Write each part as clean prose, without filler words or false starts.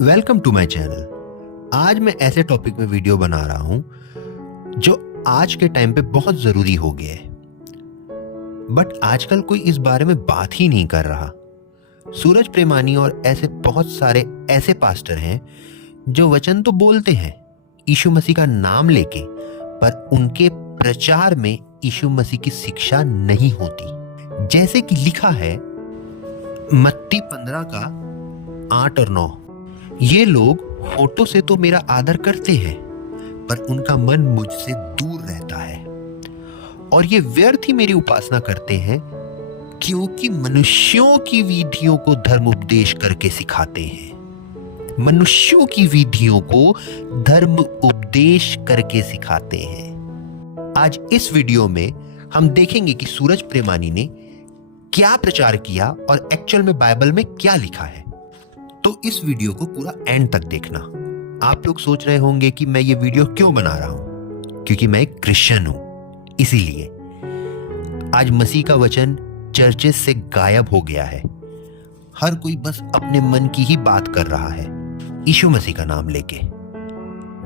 Welcome to my channel. आज मैं ऐसे टॉपिक में वीडियो बना रहा हूं जो आज के टाइम पे बहुत जरूरी हो गया है, बट आजकल कोई इस बारे में बात ही नहीं कर रहा। सूरज प्रेमानी और ऐसे बहुत सारे ऐसे पास्टर हैं जो वचन तो बोलते हैं यीशु मसीह का नाम लेके, पर उनके प्रचार में यीशु मसीह की शिक्षा नहीं होती। जैसे कि लिखा है मत्ती 15 का 8 और 9, ये लोग होठों से तो मेरा आदर करते हैं पर उनका मन मुझसे दूर रहता है, और ये व्यर्थ ही मेरी उपासना करते हैं क्योंकि मनुष्यों की विधियों को धर्म उपदेश करके सिखाते हैं। मनुष्यों की विधियों को धर्म उपदेश करके सिखाते हैं। आज इस वीडियो में हम देखेंगे कि सूरज प्रेमानी ने क्या प्रचार किया और एक्चुअल में बाइबल में क्या लिखा है। तो इस वीडियो को पूरा एंड तक देखना। आप लोग सोच रहे होंगे कि मैं ये वीडियो क्यों बना रहा हूं, क्योंकि मैं एक क्रिश्चियन हूं। इसीलिए आज मसीह का वचन चर्चेस से गायब हो गया है। हर कोई बस अपने मन की ही बात कर रहा है यीशु मसीह का नाम लेके।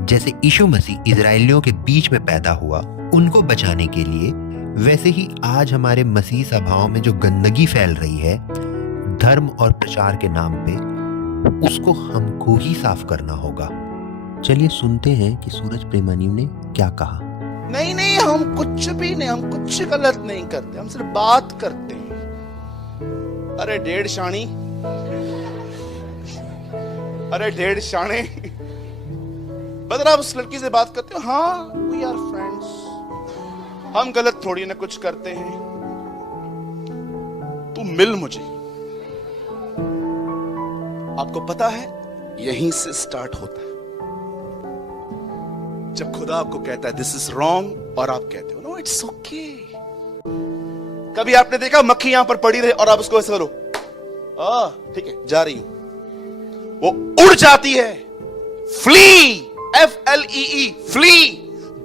जैसे यीशु मसीह इजरायलियों के बीच में पैदा हुआ उनको बचाने के लिए, वैसे ही आज हमारे मसीह सभाओं में जो गंदगी फैल रही है धर्म और प्रचार के नाम पे, उसको हमको ही साफ करना होगा। चलिए सुनते हैं कि सूरज प्रेमानी ने क्या कहा। नहीं, हम कुछ भी नहीं, हम कुछ गलत नहीं करते, हम सिर्फ बात करते हैं। अरे डेढ़ शाणी, अरे डेढ़ शाणे, बदला आप उस लड़की से बात करते हो। हाँ, वी आर फ्रेंड्स, हम गलत थोड़ी ना कुछ करते हैं। तू मिल मुझे। आपको पता है यहीं से स्टार्ट होता है, जब खुदा आपको कहता है दिस इज रॉन्ग और आप कहते हो नो इट्स ओके। कभी आपने देखा मक्खी यहां पर पड़ी रहे और आप उसको ऐसे करो, ठीक है जा रही हूं, वो उड़ जाती है। फ्ली, FLEE, फ्ली,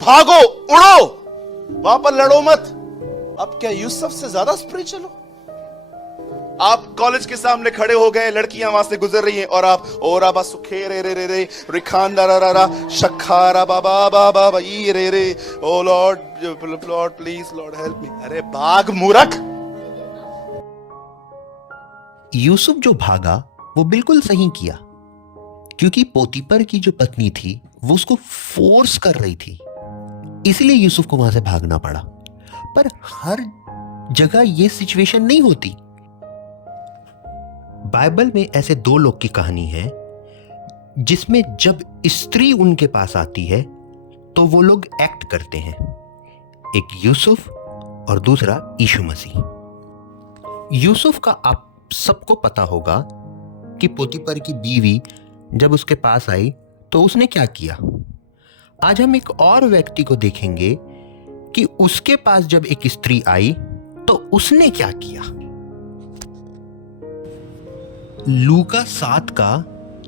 भागो, उड़ो, वहां पर लड़ो मत। अब क्या यूसुफ से ज्यादा स्पिरिचुअल हो? आप कॉलेज के सामने खड़े हो गए, लड़कियां वहां से गुजर रही हैं और आप ओरा बा सुखे रे रे रे रे रिखान रा रा रा शखारा बाबा बाबा ये रे रे, O Lord please Lord help me. अरे भाग मूर्ख। यूसुफ जो भागा वो बिल्कुल सही किया, क्योंकि पोतीपर की जो पत्नी थी वो उसको फोर्स कर रही थी, इसलिए यूसुफ को वहां से भागना पड़ा। पर हर जगह ये सिचुएशन नहीं होती। बाइबल में ऐसे दो लोग की कहानी है जिसमें जब स्त्री उनके पास आती है तो वो लोग एक्ट करते हैं, एक यूसुफ और दूसरा यीशु मसीह। यूसुफ का आप सबको पता होगा कि पोतीपर की बीवी जब उसके पास आई तो उसने क्या किया। आज हम एक और व्यक्ति को देखेंगे कि उसके पास जब एक स्त्री आई तो उसने क्या किया। लूका 7 का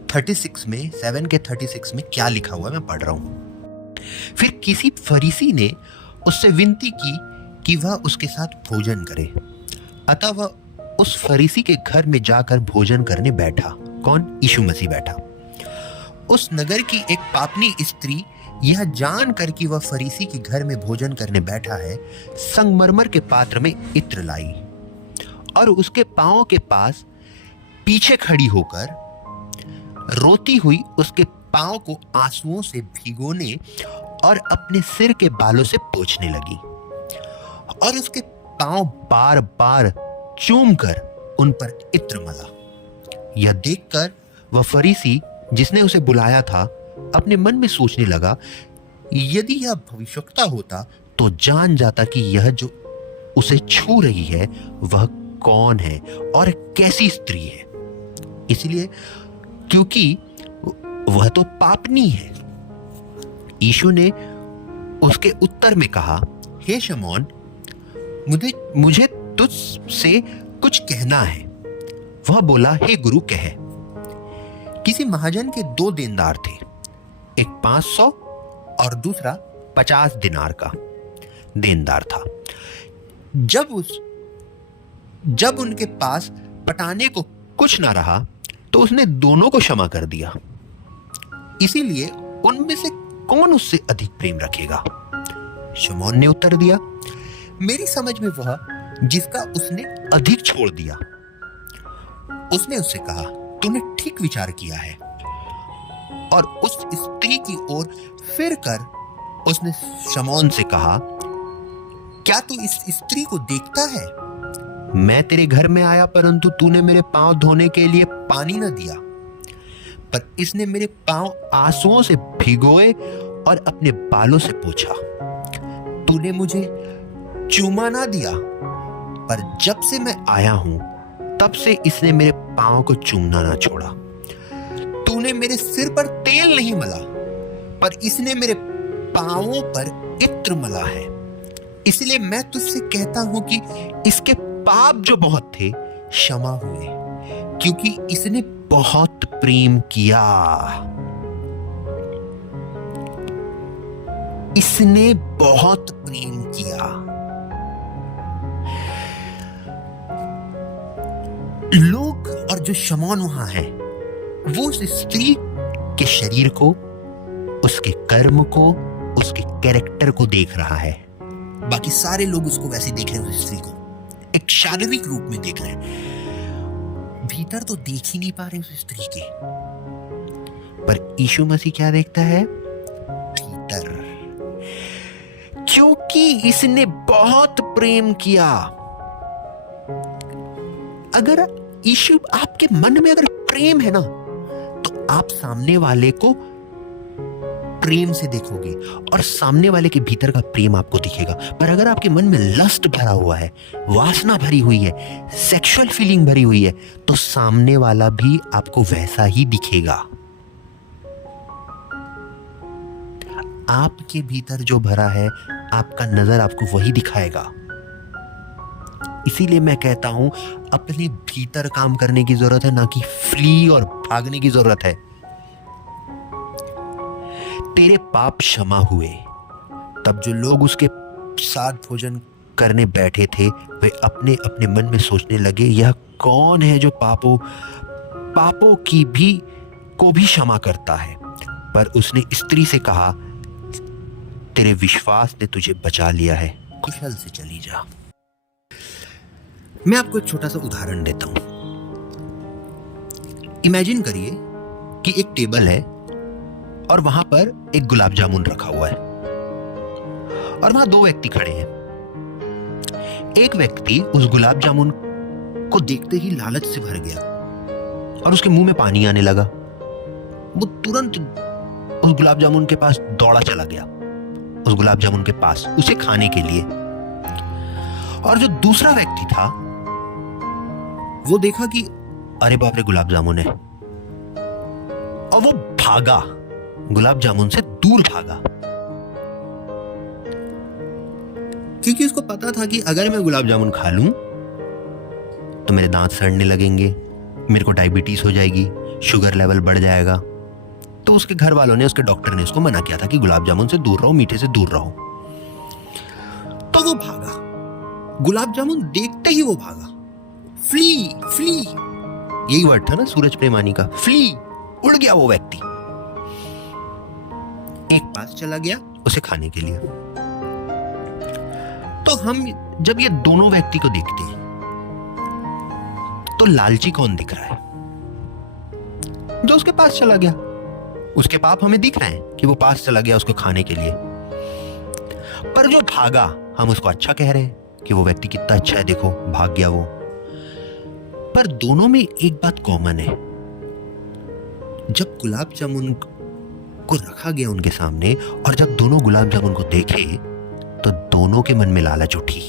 36 में 7 के 36 में क्या लिखा हुआ मैं पढ़ रहा हूं। फिर किसी फरीसी ने उससे विनती की कि वह उसके साथ भोजन करे, अतः वह उस फरीसी के घर में जाकर भोजन करने बैठा। कौन? यीशु मसीह बैठा। उस नगर की एक पापनी स्त्री यह जानकर कि वह फरीसी के घर में भोजन करने बैठा है, संगमरमर के पात्र में इत्र लाई और उसके पांवों के पास पीछे खड़ी होकर रोती हुई उसके पांव को आंसुओं से भिगोने और अपने सिर के बालों से पोंछने लगी और उसके पांव बार बार चूमकर उन पर इत्र मला। यह देखकर वह फरीसी जिसने उसे बुलाया था अपने मन में सोचने लगा, यदि यह भविष्यवक्ता होता तो जान जाता कि यह जो उसे छू रही है वह कौन है और कैसी स्त्री है, इसलिए क्योंकि वह तो पापनी है। यीशु ने उसके उत्तर में कहा, हे शमौन, मुझे तुझ से कुछ कहना है। वह बोला, हे गुरु कह। किसी महाजन के 2 देनदार थे, एक 500 और दूसरा 50 दिनार का देनदार था। जब उनके पास पटाने को कुछ ना रहा तो उसने दोनों को क्षमा कर दिया। इसीलिए उनमें से कौन उससे अधिक प्रेम रखेगा? शमौन ने उत्तर दिया, मेरी समझ में वह जिसका उसने अधिक छोड़ दिया। उसने उससे कहा, तूने ठीक विचार किया है। और उस स्त्री की ओर फिर कर उसने शमौन से कहा, क्या तू इस स्त्री को देखता है? मैं तेरे घर में आया परंतु तूने मेरे पांव धोने के लिए पानी न दिया, पर इसने मेरे पांव आंसुओं से भिगोए और अपने बालों से पोंछा। तूने मुझे चूमा ना दिया, पर जब से मैं आया हूं तब से इसने मेरे पांव को चूमना ना छोड़ा। तूने मेरे सिर पर तेल नहीं मला, पर इसने मेरे पांवों पर इत्र मला है। इसलिए मैं तुझसे कहता हूं कि इसके पाप जो बहुत थे क्षमा हुए, क्योंकि इसने बहुत प्रेम किया। इसने बहुत प्रेम किया। लोग और जो शमौन वहां है, वो उस स्त्री के शरीर को, उसके कर्म को, उसके कैरेक्टर को देख रहा है। बाकी सारे लोग उसको वैसे देख रहे हैं, उस स्त्री को एक शारीरिक रूप में देख रहे हैं, भीतर तो देख ही नहीं पा रहे उस स्त्री के। पर यीशु मसीह क्या देखता है? भीतर, क्योंकि इसने बहुत प्रेम किया। अगर यीशु आपके मन में अगर प्रेम है ना, तो आप सामने वाले को प्रेम से देखोगे और सामने वाले के भीतर का प्रेम आपको दिखेगा। पर अगर आपके मन में लस्ट भरा हुआ है, वासना भरी हुई है, सेक्सुअल फीलिंग भरी हुई है, तो सामने वाला भी आपको वैसा ही दिखेगा। आपके भीतर जो भरा है, आपका नजर आपको वही दिखाएगा। इसीलिए मैं कहता हूं, अपने भीतर काम करने की जरूरत है, ना कि फ्ली और भागने की जरूरत है। तेरे पाप क्षमा हुए। तब जो लोग उसके साथ भोजन करने बैठे थे, वे अपने अपने मन में सोचने लगे, यह कौन है जो पापों की भी को भी क्षमा करता है? पर उसने स्त्री से कहा, तेरे विश्वास ने तुझे बचा लिया है, कुशल से चली जा। मैं आपको एक छोटा सा उदाहरण देता हूं। इमेजिन करिए कि एक टेबल है और वहां पर एक गुलाब जामुन रखा हुआ है और वहां दो व्यक्ति खड़े हैं। एक व्यक्ति उस गुलाब जामुन को देखते ही लालच से भर गया और उसके मुंह में पानी आने लगा। वो तुरंत उस गुलाब जामुन के पास दौड़ा चला गया, उस गुलाब जामुन के पास उसे खाने के लिए। और जो दूसरा व्यक्ति था, वो देखा कि अरे बाप रे, गुलाब जामुन है, और वो भागा, गुलाब जामुन से दूर भागा, क्योंकि उसको पता था कि अगर मैं गुलाब जामुन खा लूं तो मेरे दांत सड़ने लगेंगे, मेरे को डायबिटीज हो जाएगी, शुगर लेवल बढ़ जाएगा। तो उसके घर वालों ने, उसके डॉक्टर ने उसको मना किया था कि गुलाब जामुन से दूर रहो, मीठे से दूर रहो। तो वो भागा, गुलाब जामुन देखते ही वो भागा। फ्ली, फ्ली, यही वर्ड था ना सूरज प्रेमानी का, फ्ली। उड़ गया वो व्यक्ति, एक पास चला गया उसे खाने के लिए। तो हम जब ये दोनों व्यक्ति को देखते हैं तो लालची कौन दिख रहा है? जो उसके पास चला गया। उसके पाप हमें दिख रहे हैं कि वो पास चला गया उसको खाने के लिए, पर जो भागा हम उसको अच्छा कह रहे हैं कि वो व्यक्ति कितना अच्छा है, देखो भाग गया वो। पर दोनों में एक बात कॉमन है, जब गुलाब जामुन को रखा गया उनके सामने और जब दोनों गुलाब जामुन को देखे तो दोनों के मन में लालच उठी।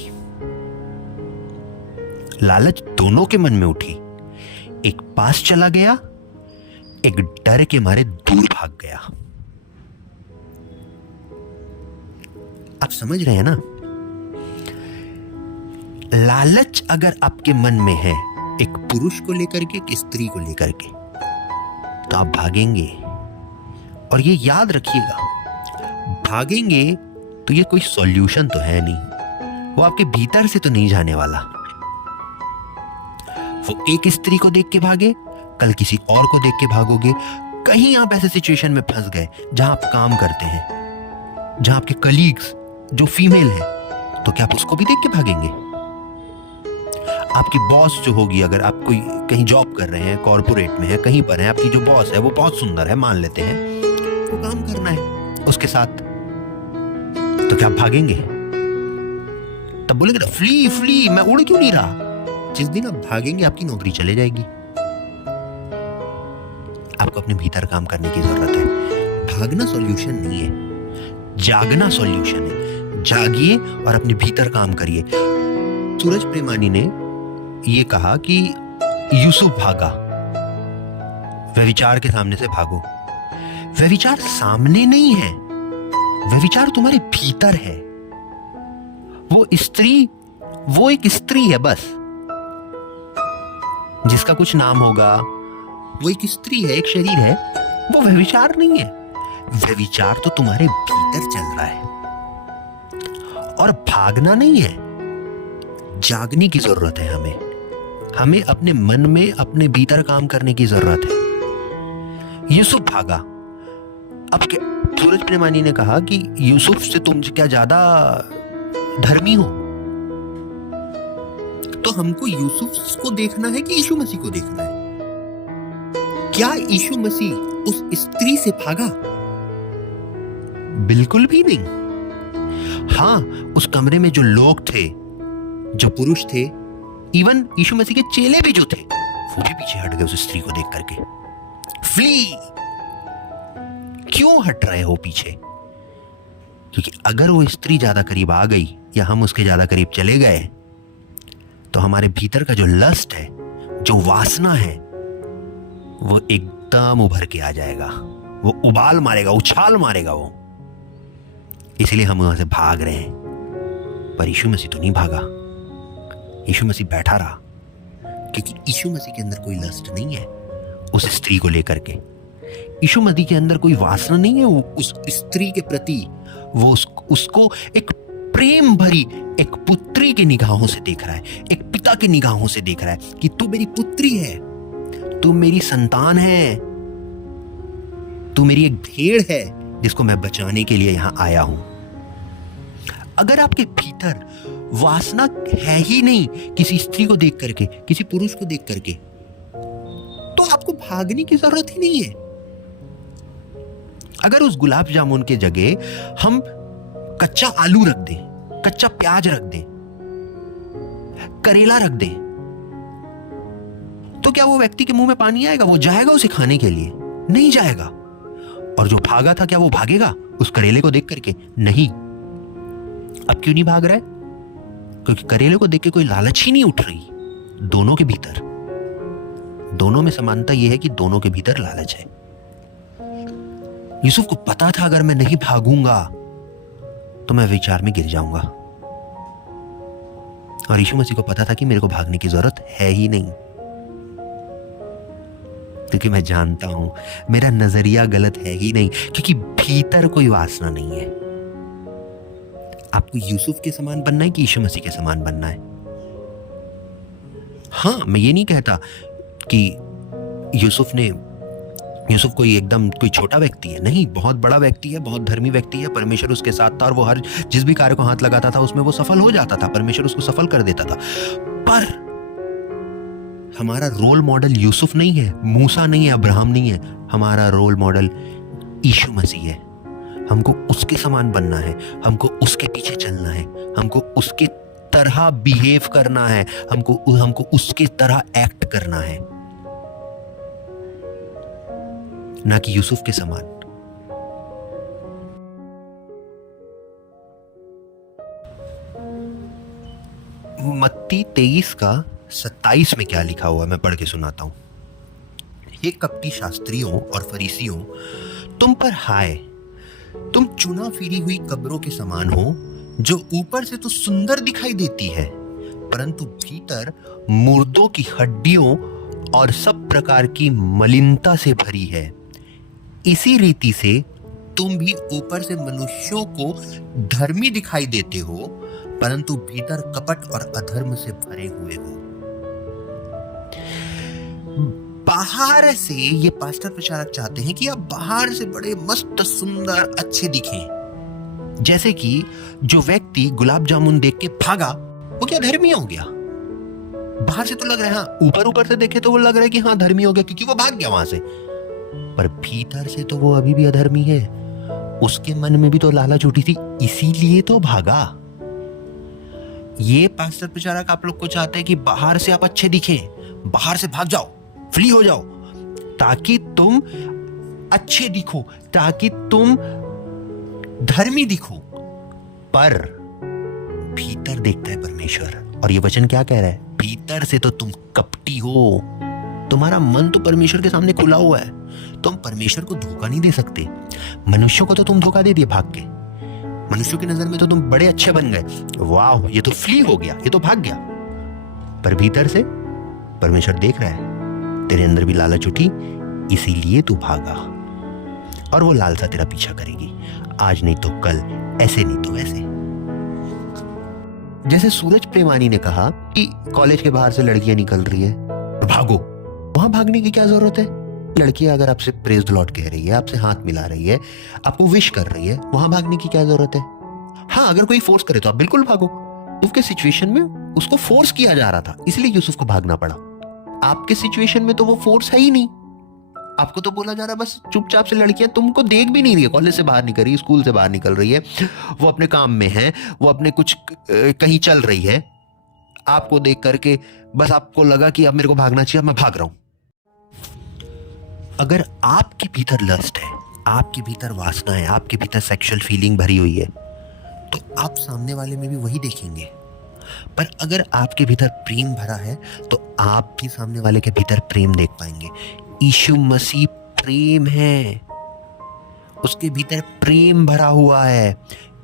लालच दोनों के मन में उठी। एक पास चला गया, एक डर के मारे दूर भाग गया। आप समझ रहे हैं ना? लालच अगर आपके मन में है, एक पुरुष को लेकर के, एक स्त्री को लेकर के, तो आप भागेंगे। और ये याद रखिएगा, भागेंगे तो ये कोई सॉल्यूशन तो है नहीं, वो आपके भीतर से तो नहीं जाने वाला। वो एक स्त्री को देख के भागे, कल किसी और को देख के भागोगे। कहीं आप ऐसे सिचुएशन में फंस गए जहां आप काम करते हैं, जहां आपके कलीग्स जो फीमेल है, तो क्या आप उसको भी देख के भागेंगे? आपकी बॉस जो होगी, अगर आप कोई कहीं जॉब कर रहे हैं, कॉर्पोरेट में है, कहीं पर है, आपकी जो बॉस है वो बहुत सुंदर है, मान लेते हैं, तो काम करना है उसके साथ, तो क्या आप भागेंगे? तब बोलेंगे ना, फ्ली फ्ली, मैं उड़ क्यों नहीं रहा? जिस दिन आप भागेंगे आपकी नौकरी चले जाएगी। आपको अपने भीतर काम करने की जरूरत है। भागना सॉल्यूशन नहीं है, जागना सॉल्यूशन है। जागिए और अपने भीतर काम करिए। सूरज प्रेमानी ने यह कहा कि यूसुफ भागा, व्यभिचार के सामने से भागो। व्यभिचार सामने नहीं है, व्यभिचार तुम्हारे भीतर है। वो एक स्त्री है बस, जिसका कुछ नाम होगा, वो एक स्त्री है, एक शरीर है, वो व्यभिचार नहीं है। व्यभिचार तो तुम्हारे भीतर चल रहा है। और भागना नहीं है, जागने की जरूरत है हमें अपने मन में, अपने भीतर काम करने की जरूरत है। यूसुफ भागा। अब सूरज प्रेमानी ने कहा कि यूसुफ से तुम क्या ज्यादा धर्मी हो? तो हमको यूसुफ को देखना है कि यीशु मसीह को देखना है? क्या यीशु मसीह उस स्त्री से भागा? बिल्कुल भी नहीं। हाँ, उस कमरे में जो लोग थे, जो पुरुष थे, इवन यीशु मसीह के चेले भी जो थे, वो भी पीछे हट गए उस स्त्री को देख करके। फ्ली! क्यों हट रहे हो पीछे? क्योंकि अगर वो स्त्री ज्यादा करीब आ गई या हम उसके ज्यादा करीब चले गए, तो हमारे भीतर का जो लस्ट है, जो वासना है, वो एकदम उभर के आ जाएगा। वो उबाल मारेगा, उछाल मारेगा वो। इसलिए हम वहां से भाग रहे हैं। पर यीशु मसीह तो नहीं भागा, यीशु मसीह बैठा रहा, क्योंकि यीशु मसीह के अंदर कोई लस्ट नहीं है उस स्त्री को लेकर के। यीशु मसीह के अंदर कोई वासना नहीं है वो उस स्त्री के प्रति। वो उसको एक प्रेम भरी, एक पुत्री की निगाहों से देख रहा है, एक पिता की निगाहों से देख रहा है कि तू मेरी पुत्री है, तू मेरी संतान है, तू मेरी एक भेड़ है जिसको मैं बचाने के लिए यहां आया हूं। अगर आपके भीतर वासना है ही नहीं किसी स्त्री को देख करके, किसी पुरुष को देख करके, तो आपको भागने की जरूरत ही नहीं है। अगर उस गुलाब जामुन के जगह हम कच्चा आलू रख दें, कच्चा प्याज रख दें, करेला रख दें, तो क्या वो व्यक्ति के मुंह में पानी आएगा? वो जाएगा उसे खाने के लिए? नहीं जाएगा। और जो भागा था, क्या वो भागेगा उस करेले को देख करके? नहीं। अब क्यों नहीं भाग रहा है? क्योंकि करेले को देख के कोई लालच ही नहीं उठ रही। दोनों के भीतर, दोनों में समानता यह है कि दोनों के भीतर लालच है। यूसुफ को पता था अगर मैं नहीं भागूंगा तो मैं विचार में गिर जाऊंगा, और यीशु मसीह को पता था कि मेरे को भागने की जरूरत है ही नहीं, क्योंकि मैं जानता हूं मेरा नजरिया गलत है ही नहीं, क्योंकि भीतर कोई वासना नहीं है। आपको यूसुफ के समान बनना है कि यीशु मसीह के समान बनना है? हाँ, मैं ये नहीं कहता कि यूसुफ कोई छोटा व्यक्ति है, नहीं, बहुत बड़ा व्यक्ति है, बहुत धर्मी व्यक्ति है। परमेश्वर उसके साथ था और वो हर जिस भी कार्य को हाथ लगाता था उसमें वो सफल हो जाता था, परमेश्वर उसको सफल कर देता था। पर हमारा रोल मॉडल यूसुफ नहीं है, मूसा नहीं है, अब्राहम नहीं है। हमारा रोल मॉडल यीशु मसीह है। हमको उसके समान बनना है, हमको उसके पीछे चलना है, हमको उसके तरह बिहेव करना है, हमको उसके तरह एक्ट करना है, ना कि यूसुफ के समान। मत्ती 23:27 में क्या लिखा हुआ है, मैं पढ़ के सुनाता हूं। हे कपटी शास्त्रियों और फरीसियों, तुम पर हाय, तुम चुना फिरी हुई कब्रों के समान हो, जो ऊपर से तो सुंदर दिखाई देती है, परंतु भीतर मुर्दों की हड्डियों और सब प्रकार की मलिनता से भरी है। इसी रीति से तुम भी ऊपर से मनुष्यों को धर्मी दिखाई देते हो, परंतु भीतर कपट और अधर्म से भरे हुए हो। बाहर से ये पास्टर प्रचारक चाहते हैं कि आप बाहर से बड़े मस्त सुंदर अच्छे दिखें। जैसे कि जो व्यक्ति गुलाब जामुन देख के भागा वो क्या धर्मी हो गया? बाहर से तो लग रहा है, हाँ, ऊपर ऊपर से देखे तो वो लग रहा है कि हाँ धर्मी हो गया क्योंकि वो भाग गया वहां से, पर भीतर से तो वो अभी भी अधर्मी है। उसके मन में भी तो लालच उठी थी, इसीलिए तो भागा। ये पास्टर प्रचारक आप लोग को चाहते हैं कि बाहर से आप अच्छे दिखें, बाहर से भाग जाओ, फ्री हो जाओ, ताकि तुम अच्छे दिखो, ताकि तुम धर्मी दिखो। पर भीतर देखता है परमेश्वर, और ये वचन क्या कह रहा है? भीतर से तो तुम कपटी हो। तुम्हारा मन तो परमेश्वर के सामने खुला हुआ है, तुम परमेश्वर को धोखा नहीं दे सकते। मनुष्यों को तो तुम धोखा दे दिए भाग के, मनुष्यों की नजर में तो तुम बड़े अच्छे बन गए, वाह ये तो फ्री हो गया, ये तो भाग गया। पर भीतर से परमेश्वर देख रहा है, तेरे अंदर भी लालच उठी, इसीलिए तू भागा, और वो लालसा तेरा पीछा करेगी, आज नहीं तो कल, ऐसे नहीं तो वैसे। जैसे सूरज प्रेमानी ने कहा कि कॉलेज के बाहर से लड़कियां निकल रही है, भागो। वहां भागने की क्या जरूरत है? लड़की अगर आपसे प्रेज द लॉर्ड कह रही है, आपसे हाथ मिला रही है, आपको विश कर रही है, वहां भागने की क्या जरूरत है? हाँ, अगर कोई फोर्स करे तो आप बिल्कुल भागो। यूसुफ के सिचुएशन में उसको फोर्स किया जा रहा था, इसलिए यूसुफ को भागना पड़ा। आपके सिचुएशन में तो वो फोर्स है ही नहीं, आपको तो बोला जा रहा है बस चुपचाप से लड़कियां तुमको देख भी नहीं रही है, कॉलेज से बाहर निकल रही है, स्कूल से बाहर निकल रही है, वो अपने काम में है, वो अपने कुछ कहीं चल रही है, आपको देख करके बस आपको लगा कि अब मेरे को भागना चाहिए, अब मैं भाग रहा हूं। अगर आपके भीतर लस्ट है, आपके भीतर वासना है, आपके भीतर सेक्सुअल फीलिंग भरी हुई है, तो आप सामने वाले में भी वही देखेंगे। पर अगर आपके भीतर प्रेम भरा है तो आप भी सामने वाले के भीतर प्रेम देख पाएंगे। यीशु मसीह प्रेम है, उसके भीतर प्रेम भरा हुआ है,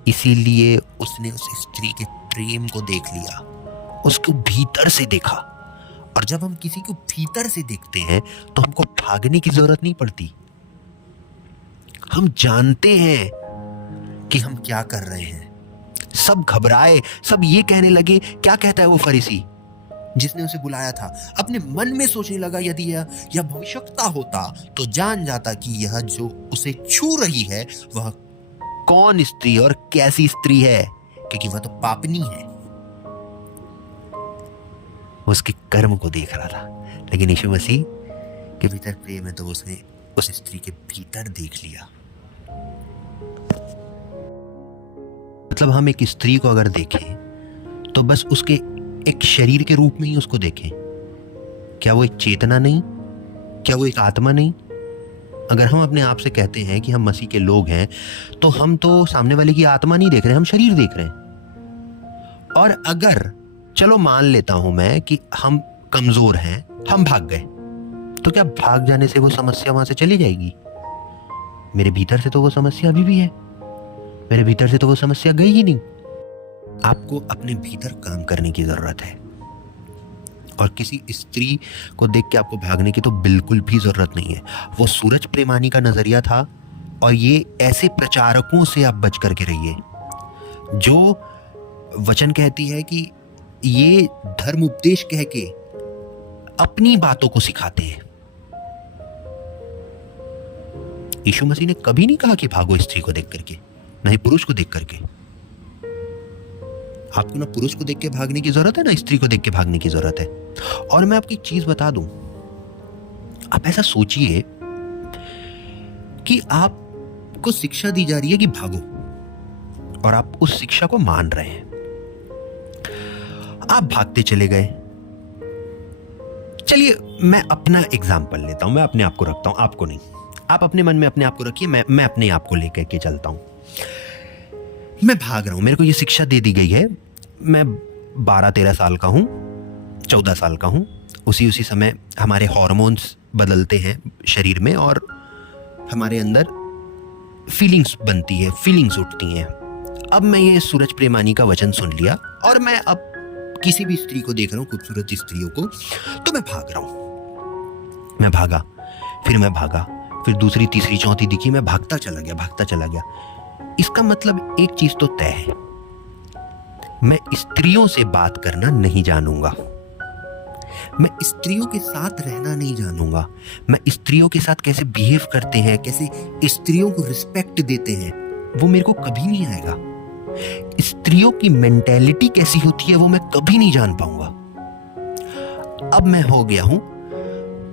इसीलिए उसने उस स्त्री के प्रेम को देख लिया, उसको भीतर से देखा। और जब हम किसी को भीतर से देखते हैं तो हमको भागने की जरूरत नहीं पड़ती, हम जानते हैं कि हम क्या कर रहे हैं। सब घबराए, सब ये कहने लगे, क्या कहता है वो फरीसी जिसने उसे बुलाया था? अपने मन में सोचने लगा, यदि यह भविष्यवक्ता होता तो जान जाता कि यह जो उसे छू रही है वह कौन स्त्री और कैसी स्त्री है, क्योंकि वह तो पापनी है। उसके कर्म को देख रहा था, लेकिन यीशु मसीह के भीतर प्रेम है तो उसने उस स्त्री के भीतर देख लिया। मतलब हम एक स्त्री को अगर देखें तो बस उसके एक शरीर के रूप में ही उसको देखें। क्या वो एक चेतना नहीं? क्या वो एक आत्मा नहीं? अगर हम अपने आप से कहते हैं कि हम मसीह के लोग हैं तो हम तो सामने वाले की आत्मा नहीं देख रहे, हम शरीर देख रहे हैं। और अगर चलो मान लेता हूं मैं कि हम कमजोर हैं, हम भाग गए, तो क्या भाग जाने से वो समस्या वहां से चली जाएगी? मेरे भीतर से तो वो समस्या अभी भी है, मेरे भीतर से तो वो समस्या गई ही नहीं। आपको अपने भीतर काम करने की जरूरत है, और किसी स्त्री को देख के आपको भागने की तो बिल्कुल भी जरूरत नहीं है। वो सूरज प्रेमानी का नजरिया था, और ये ऐसे प्रचारकों से आप बच करके रहिए जो वचन कहती है कि ये धर्म उपदेश कह के अपनी बातों को सिखाते हैं। यीशु मसीह ने कभी नहीं कहा कि भागो स्त्री को देख करके, ना ही पुरुष को देख करके। आपको ना पुरुष को देख के भागने की जरूरत है, ना स्त्री को देख के भागने की जरूरत है। और मैं आपको एक चीज बता दूं, आप ऐसा सोचिए कि आपको शिक्षा दी जा रही है कि भागो, और आप उस शिक्षा को मान रहे हैं। आप भागते चले गए। चलिए मैं अपना एग्जाम्पल लेता हूं, मैं अपने आप को रखता हूं, आपको नहीं। आप अपने मन में अपने आप को रखिए, मैं अपने आप को लेकर के चलता हूं। मैं भाग रहा हूं, मेरे को ये शिक्षा दे दी गई है, मैं 12-13 साल का हूं, 14 साल का हूं। उसी समय हमारे हार्मोन्स बदलते हैं शरीर में, और हमारे अंदर फीलिंग्स बनती है, फीलिंग्स उठती हैं। अब मैं ये सूरज प्रेमानी का वचन सुन लिया, और मैं अब किसी भी स्त्री को देख रहा हूं, खूबसूरत स्त्रियों को, तो मैं भाग रहा हूं। मैं भागा, फिर मैं भागा, फिर दूसरी, तीसरी, चौथी दिखी, मैं भागता चला गया। इसका मतलब एक चीज तो तय है, मैं स्त्रियों से बात करना नहीं जानूंगा। मैं स्त्रियों के साथ रहना नहीं जानूंगा, मैं स्त्रियों के साथ कैसे बिहेव करते हैं, कैसे स्त्रियों को रिस्पेक्ट देते हैं, वो मेरे को कभी नहीं आएगा। स्त्रियों की मेंटेलिटी कैसी होती है वो मैं कभी नहीं जान पाऊंगा। अब मैं हो गया हूं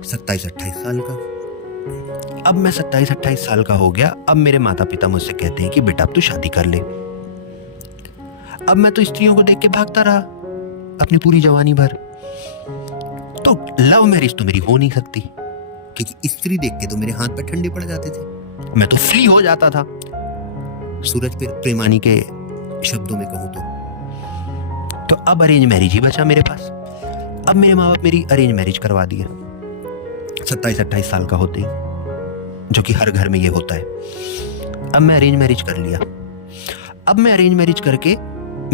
27-28 साल का। अब मैं 27-28 साल का हो गया। अब मेरे माता पिता मुझसे कहते हैं कि बेटा अब तू शादी कर ले। अब मैं तो स्त्रियों को देख के भागता रहा अपनी पूरी जवानी भर। तो लव मैरिज तो मेरी हो नहीं सकती, क्योंकि स्त्री देख के तो मेरे हाथ पे ठंडे पड़ जाते थे, मैं तो फ्ली हो जाता था, सूरज प्रेमानी के शब्दों में कहूं तो अब अरेंज मैरिज ही बचा मेरे पास। अब मेरे माँ बाप मेरी अरेंज मैरिज करवा दिए 27-28 साल का होते ही, जो कि हर घर में ये होता है। अब मैं अरेंज मैरिज कर लिया। अब मैं अरेंज मैरिज करके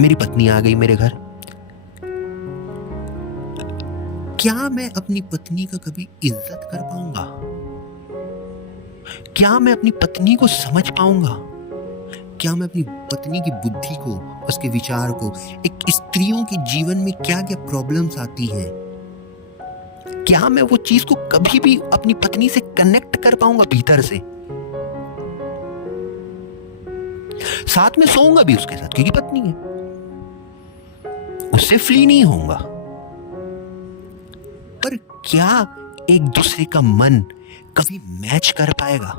मेरी पत्नी आ गई मेरे घर। क्या मैं अपनी पत्नी का कभी इज्जत कर पाऊंगा? क्या मैं अपनी पत्नी को समझ पाऊंगा? क्या मैं अपनी पत्नी की बुद्धि को, उसके विचार को, एक स्त्रियों के जीवन में क्या क्या प्रॉब्लम्स आती हैं, क्या मैं वो चीज को कभी भी अपनी पत्नी से कनेक्ट कर पाऊंगा भीतर से? साथ में सोऊंगा भी उसके साथ क्योंकि पत्नी है, उससे फ्ली नहीं होऊंगा, पर क्या एक दूसरे का मन कभी मैच कर पाएगा?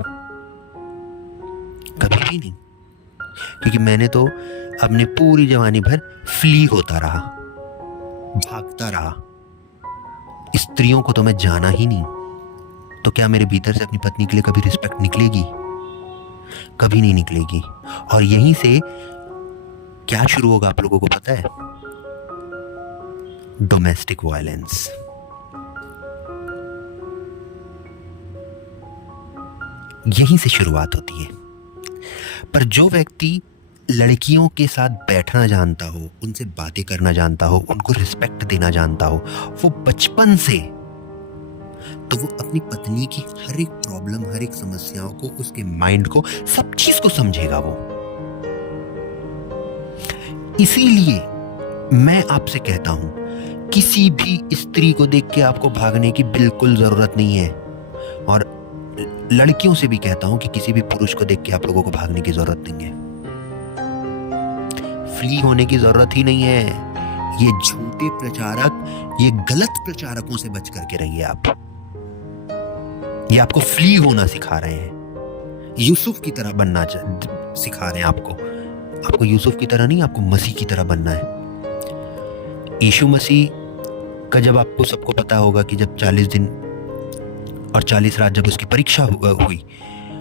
कभी भी नहीं, क्योंकि मैंने तो अपने पूरी जवानी भर फ्ली होता रहा, भागता रहा। स्त्रियों को तो मैं जाना ही नहीं, तो क्या मेरे भीतर से अपनी पत्नी के लिए कभी रिस्पेक्ट निकलेगी? कभी नहीं निकलेगी। और यहीं से क्या शुरू होगा आप लोगों को पता है? Domestic violence. यहीं से शुरुआत होती है। पर जो व्यक्ति लड़कियों के साथ बैठना जानता हो, उनसे बातें करना जानता हो, उनको रिस्पेक्ट देना जानता हो, वो बचपन से, तो वो अपनी पत्नी की हर एक प्रॉब्लम, हर एक समस्याओं को, उसके माइंड को, सब चीज को समझेगा वो। इसीलिए मैं आपसे कहता हूं, किसी भी स्त्री को देख के आपको भागने की बिल्कुल जरूरत नहीं है। और लड़कियों से भी कहता हूं कि किसी भी पुरुष को देख के आप लोगों को भागने की जरूरत नहीं है, फ्ली होने की जरूरत ही नहीं है। ये झूठे प्रचारक, ये गलत प्रचारकों से बच करके रहिए आप। ये आपको फ्ली होना सिखा रहे हैं, यूसुफ की तरह बनना सिखा रहे हैं आपको यूसुफ की तरह नहीं, आपको मसीह की तरह बनना है। यीशु मसीह का जब आपको सबको पता होगा कि जब 40 दिन और 40 रात जब उसकी परीक्षा हुई,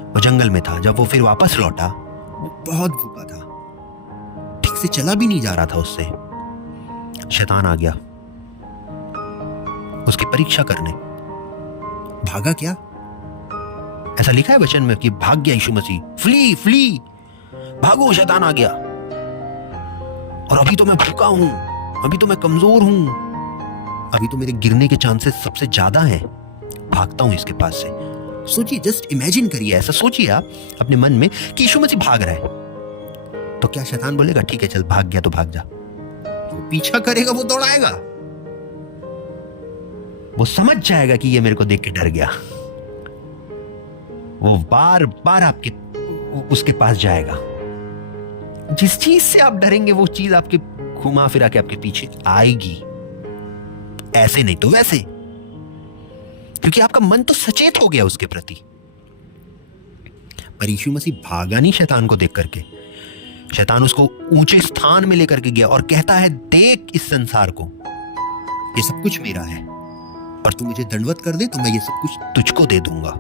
वो जंगल में था, जब वो फिर वापस लौटा, वो बहुत भूखा था, ठीक से चला भी नहीं जा रहा था उससे। शैतान आ गया उसकी परीक्षा करने। भागा क्या? ऐसा लिखा है वचन में कि भाग गया यीशु मसीह, फ्ली भागो, शैतान आ गया। और अभी तो मैं भूखा हूं, अभी तो मैं कमजोर हूं, अभी तो मेरे गिरने के चांसेस सबसे ज्यादा हैं, भागता हूं इसके पास से। सोचिए, जस्ट इमेजिन करिए, ऐसा सोचिए आप अपने मन में कि यीशु मसीह भाग रहा है, तो क्या शैतान बोलेगा ठीक है चल भाग गया तो भाग जा? वो पीछा करेगा, वो दौड़ाएगा, वो समझ जाएगा कि ये मेरे को देख के डर गया, वो बार बार आपके उसके पास जाएगा। जिस चीज से आप डरेंगे वो चीज आपके घुमा फिरा के आपके पीछे आएगी, ऐसे नहीं तो वैसे, क्योंकि आपका मन तो सचेत हो गया उसके प्रति। पर यीशु मसीह भागा नहीं शैतान को देख करके, शैतान उसको ऊंचे स्थान में लेकर के गया और कहता है, देख इस संसार को, ये सब कुछ मेरा है, और तू मुझे दंडवत कर दे तो मैं ये सब कुछ तुझको दे दूंगा।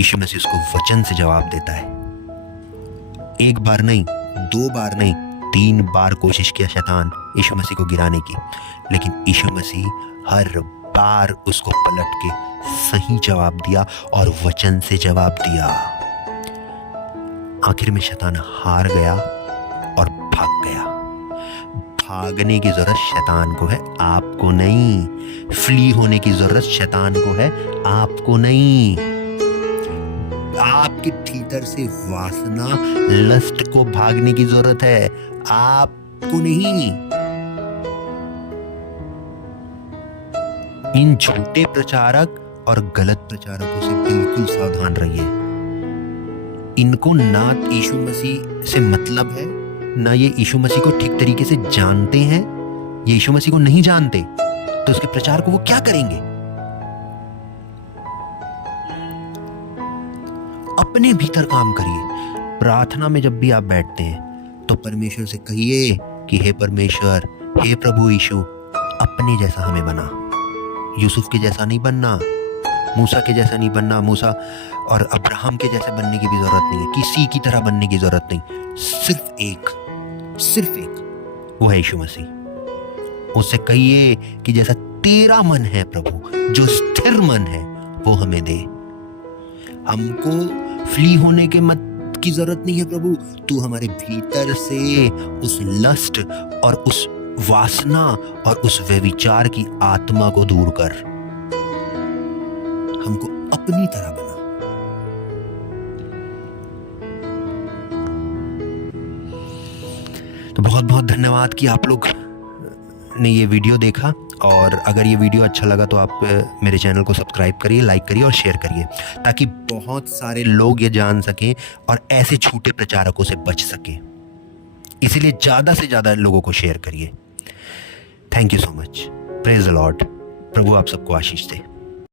यीशु मसीह उसको वचन से जवाब देता है। एक बार नहीं, 2 बार नहीं, 3 बार कोशिश किया शैतान यीशु मसीह को गिराने की, लेकिन यीशु मसीह हर बार उसको पलट के सही जवाब दिया और वचन से जवाब दिया। आखिर में शैतान हार गया और भाग गया। भागने की जरूरत शैतान को है, आपको नहीं। फ्ली होने की जरूरत शैतान को है, आपको नहीं। आपके भीतर से वासना, लस्ट को भागने की जरूरत है, आपको नहीं। इन झूठे प्रचारक और गलत प्रचारकों से बिल्कुल सावधान रहिए। इनको ना यीशु मसीह से मतलब है, ना ये यीशु मसीह को ठीक तरीके से जानते हैं। ये यीशु मसीह को नहीं जानते तो उसके प्रचार को वो क्या करेंगे? अपने भीतर काम करिए। प्रार्थना में जब भी आप बैठते हैं तो परमेश्वर से कहिए कि हे परमेश्वर, हे प्रभु यीशु, अपने जैसा हमें बना। यूसुफ के जैसा नहीं बनना, मूसा के जैसा नहीं बनना, मूसा और अब्राहम के जैसे बनने की भी जरूरत नहीं है, किसी की तरह बनने की जरूरत नहीं। सिर्फ एक वो है यीशु मसीह। उससे कहिए कि जैसा तेरा मन है प्रभु, जो स्थिर मन है वो हमें दे। हमको फ्ली होने के मत की जरूरत नहीं है प्रभु, तू हमारे भीतर से उस लस्ट और उस वासना और उस व्यभिचार की आत्मा को दूर कर, हमको अपनी तरह बना। तो बहुत बहुत धन्यवाद कि आप लोग ने ये वीडियो देखा, और अगर ये वीडियो अच्छा लगा तो आप मेरे चैनल को सब्सक्राइब करिए, लाइक करिए और शेयर करिए, ताकि बहुत सारे लोग ये जान सकें और ऐसे झूठे प्रचारकों से बच सकें। इसीलिए ज़्यादा से ज़्यादा लोगों को शेयर करिए। Thank you so much. Praise the Lord. प्रभु आप सबको आशीष दे।